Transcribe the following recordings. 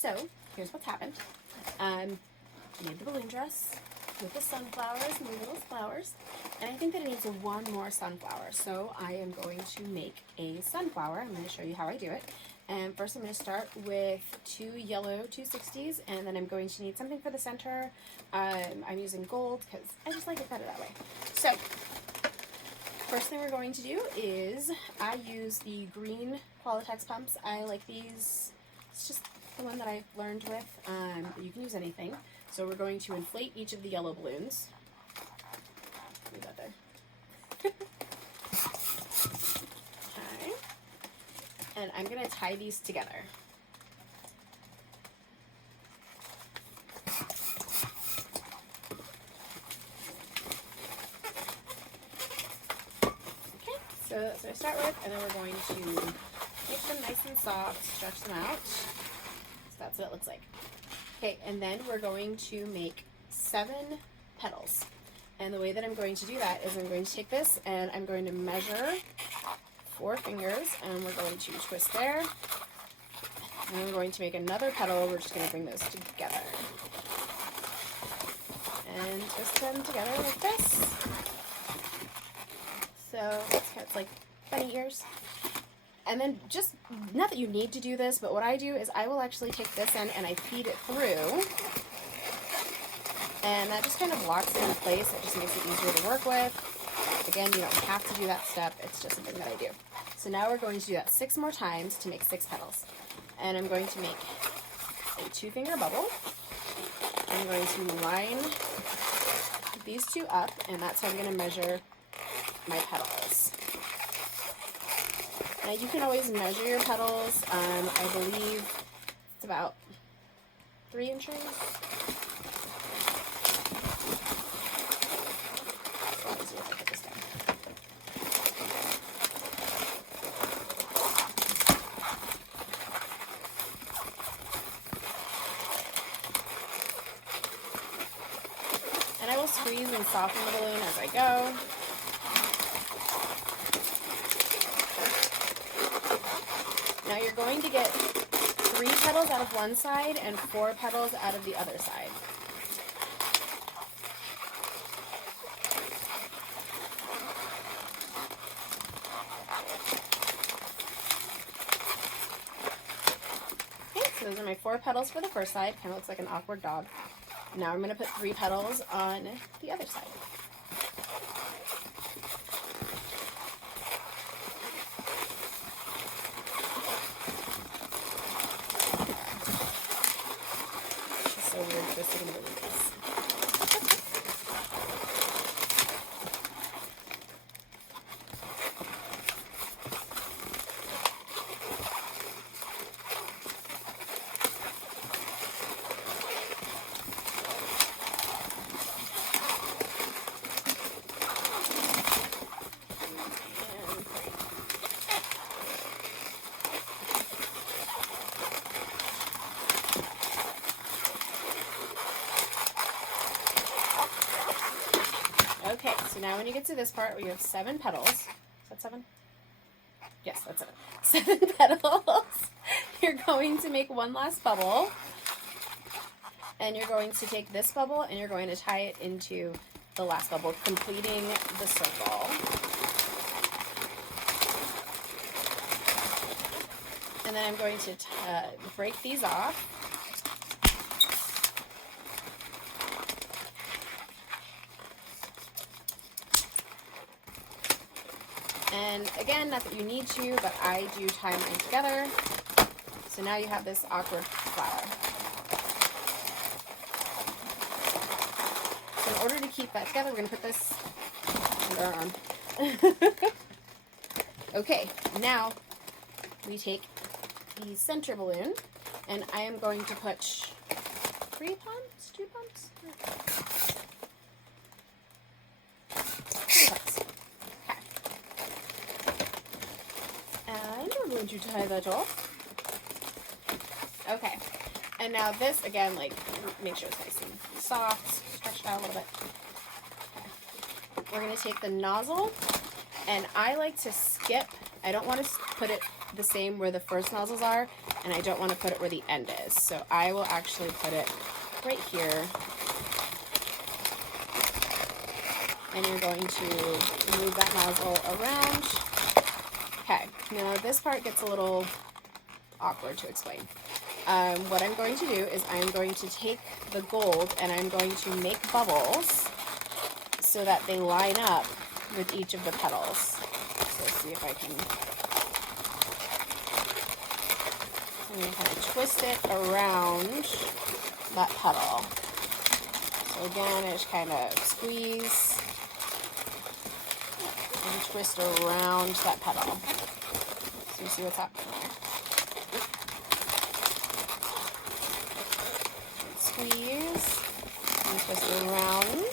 So here's what's happened. Made the balloon dress with the sunflowers and the little flowers, and I think that it needs one more sunflower. So I am going to make a sunflower. I'm going to show you how I do it. And first I'm going to start with 2 yellow 260s, and then I'm going to need something for the center. I'm using gold because I just like it better that way. So first thing we're going to do is I use the green Betallatex pumps. I like these. It's just the one that I've learned with. You can use anything. So we're going to inflate each of the yellow balloons. Leave that there. Okay. And I'm going to tie these together. Okay, so that's what I start with, and then we're going to make them nice and soft, stretch them out. So that's what it looks like. Okay, and then we're going to make 7 petals. And the way that I'm going to do that is I'm going to take this and I'm going to measure 4 fingers, and we're going to twist there. And we're going to make another petal. We're just going to bring those together. And twist them together like this. So it's like bunny ears. And then just, not that you need to do this, but what I do is I will actually take this end and I feed it through. And that just kind of locks it in place. It just makes it easier to work with. Again, you don't have to do that step. It's just something that I do. So now we're going to do that 6 more times to make 6 petals. And I'm going to make a 2-finger bubble. I'm going to line these 2 up, and that's how I'm going to measure my petals. Now you can always measure your petals. I believe it's about 3 inches. And I will squeeze and soften the balloon as I go. Now you're going to get 3 petals out of one side and 4 petals out of the other side. Okay, so those are my 4 petals for the first side. Kind of looks like an awkward dog. Now I'm going to put 3 petals on the other side. So we're twisting the balloons. Okay, so now when you get to this part where you have 7 petals, is that 7? Yes, that's 7. 7 petals. You're going to make one last bubble, and you're going to take this bubble and you're going to tie it into the last bubble, completing the circle. And then I'm going to break these off. And again, not that you need to, but I do tie mine together. So now you have this awkward flower. So in order to keep that together, we're going to put this under our arm. Okay, now we take the center balloon, and I am going to put 3 pumps, 2 pumps? 3 pumps. And we're going to tie that off. Okay, and now this, again, like, make sure it's nice and soft, stretched out a little bit. Okay. We're going to take the nozzle, and I like to skip. I don't want to put it the same where the first nozzles are, and I don't want to put it where the end is. So I will actually put it right here. And you're going to move that nozzle around. Okay, now this part gets a little awkward to explain. What I'm going to do is I'm going to take the gold and I'm going to make bubbles so that they line up with each of the petals. So let's see if I can. I'm going to kind of twist it around that petal. So again, I just kind of squeeze and twist around that petal. So you see what's happening there. Squeeze and twist it around.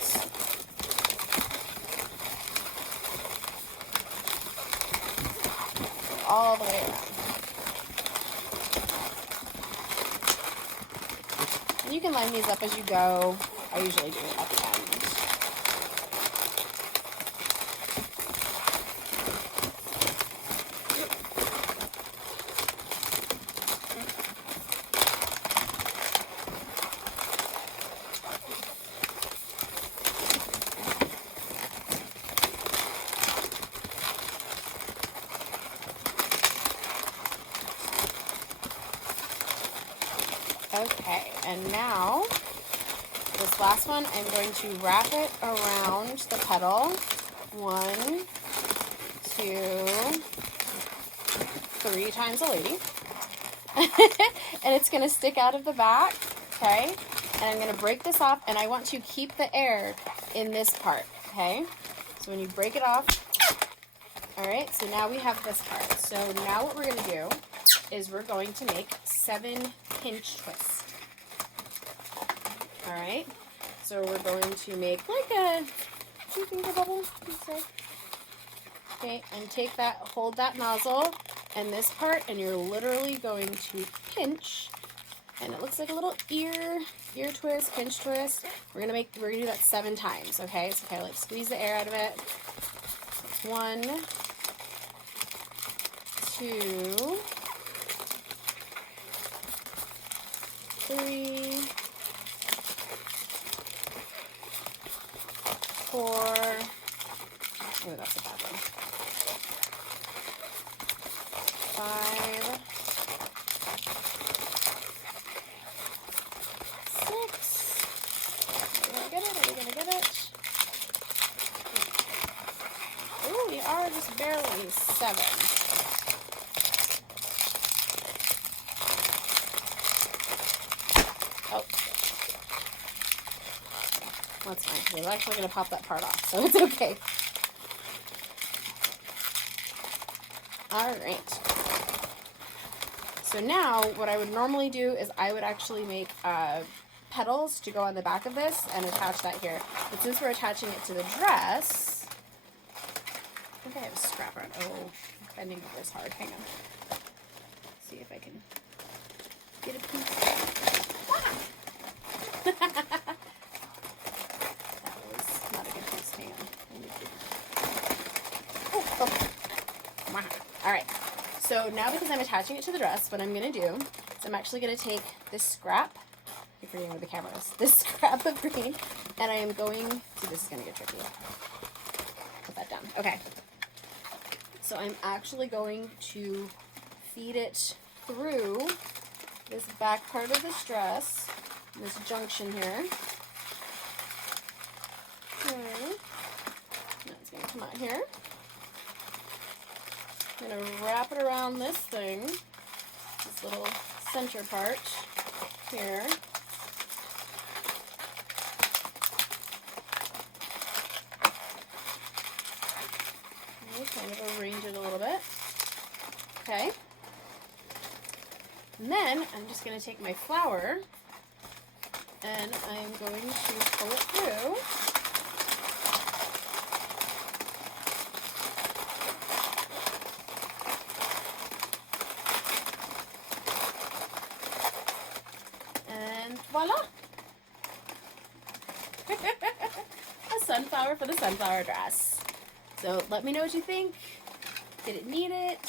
All the way around. And you can line these up as you go. I usually do it at the end. Okay, and now this last one, I'm going to wrap it around the petal. 1, 2, 3 times a lady. And it's going to stick out of the back, okay? And I'm going to break this off, and I want to keep the air in this part, okay? So when you break it off, all right, so now we have this part. So now what we're going to do is we're going to make 7 pinch twists. All right, so we're going to make like a 2-finger bubble, okay, and take that, hold that nozzle and this part, and you're literally going to pinch, and it looks like a little ear twist, pinch twist. We're gonna do that 7 times, okay? So okay, like squeeze the air out of it. 1, 2, 3, 4, oh, that's a bad one. 5, 6. Are we gonna get it? Are we gonna get it? Ooh, we are just barely 7. Oh. That's fine. We're actually going to pop that part off, so it's okay. Alright. So now, what I would normally do is I would actually make petals to go on the back of this and attach that here. But since we're attaching it to the dress, I think I have a scrap around. Oh, bending over is hard. Hang on. See if I can get a piece. That was not a good piece. Hang on. Oh. Alright, so now because I'm attaching it to the dress, what I'm going to do is I'm actually going to take this scrap, I'm forgetting where the camera is, this scrap of green, and I am going, see, this is going to get tricky. Put that down. Okay. So I'm actually going to feed it through this back part of this dress, this junction here. Okay. Now it's going to come out here. I'm going to wrap it around this thing, this little center part here. And kind of arrange it a little bit. Okay. And then I'm just going to take my flower and I'm going to pull it through. Voila! A sunflower for the sunflower dress. So let me know what you think. Did it need it?